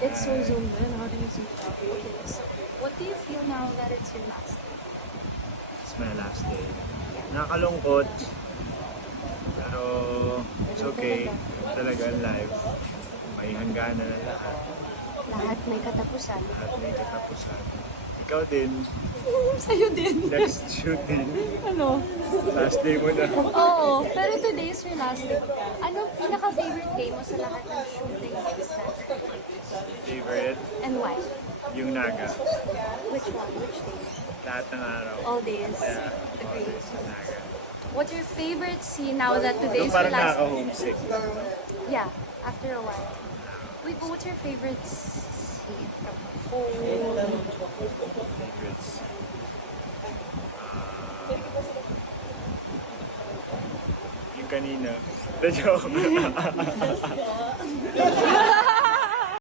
It's so zoomed in. How do you zoom out? Okay, so what do you feel now that it's your last day? It's my last day. Nakakalungkot. Pero it's okay. Talaga ang life. May hangganan na lahat. Lahat may katapusan. Lahat may katapusan. Ikaw din. Sa'yo din. Next shooting. Ano? Last day mo na. Oo, pero today is your last day. Ano pinaka-favorite day mo sa lahat ng shooting days natin? Favorite? And why? Yung Naga. Which one? Which day? Lahat ng araw. All days. Yeah, Okay. always sa Naga. What's your favorite scene now that today So is your parang last day? nakaka-homesick. Yeah, after a while. Wait, but what's your favorite scene from the whole? Favorites. Yung kanina. The joke.